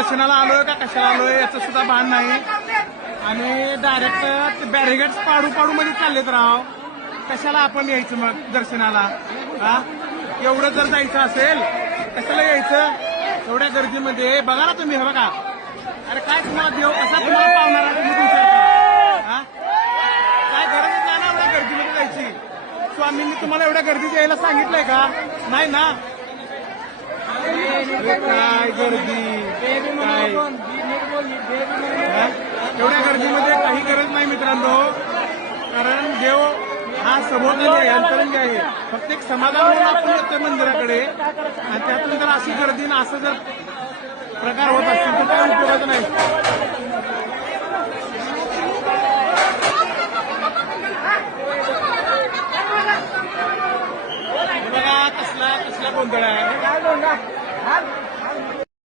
दर्शनाला आलोय का कशाला आलोय याचं सुद्धा भान नाही आणि डायरेक्ट बॅरिगेड्स पाडू पाडू मध्ये चाललेत राव. कशाला आपण यायचं मग दर्शनाला? हा, एवढं जर जायचं असेल कशाला यायचं एवढ्या गर्दीमध्ये? बघा ना तुम्ही, हे बघा. अरे काय तुम्हाला देव कसा तुम्हाला पावणार आहे तुम्ही विचार करा. हा, काय गरज नाही ना एवढ्या गर्दीमध्ये जायची? स्वामींनी तुम्हाला एवढ्या गर्दीत यायला सांगितलंय का? नाही ना. काय गर्दी काय, एवढ्या गर्दीमध्ये काही गरज नाही मित्रांनो. कारण देव हा सभोवताली आहे, अंतरंगी आहे. फक्त एक समाधान म्हणून आपण येतोय मंदिराकडे आणि त्यातून जर अशी गर्दी ना असं जर प्रकार होत असतील तर काय उपयोगाचं नाही. बघा कसला गोंधळ आहे.